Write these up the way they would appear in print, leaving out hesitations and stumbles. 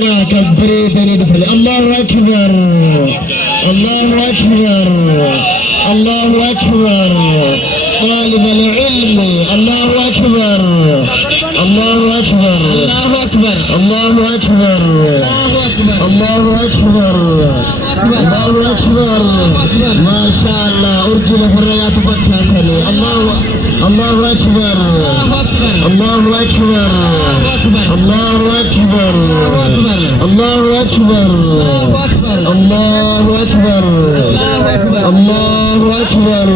كبريت الله أكبر الله أكبر الله أكبر طالب العلم الله أكبر الله أكبر الله أكبر الله أكبر الله أكبر الله أكبر ما شاء الله أرجو الحريات فكاتني الله أكبر الله أكبر الله أكبر الله أكبر الله أكبر الله أكبر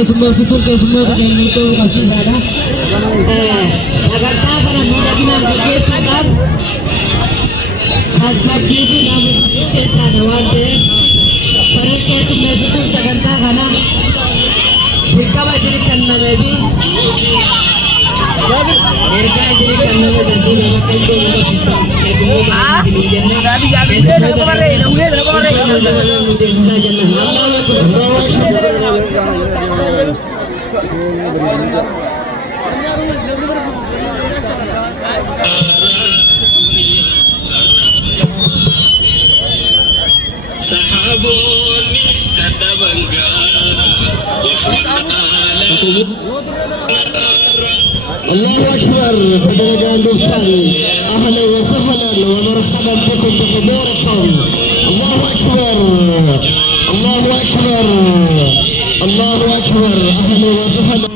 semua situ ke semua yang itu kasih sana agar tak kena lagi nanti kesan hasbat itu namun kesan awalnya pada kesan situ agar tak kena buka masih kena baby mereka jadi kena jadi mereka itu bisa kesan itu masih dijenna tapi jadi saya kemarin الله أكبر بدرجة دفتري أهلا وسهلا ومرحبا بكم بحضوركم الله أكبر الله أكبر الله أكبر أهلا وسهلا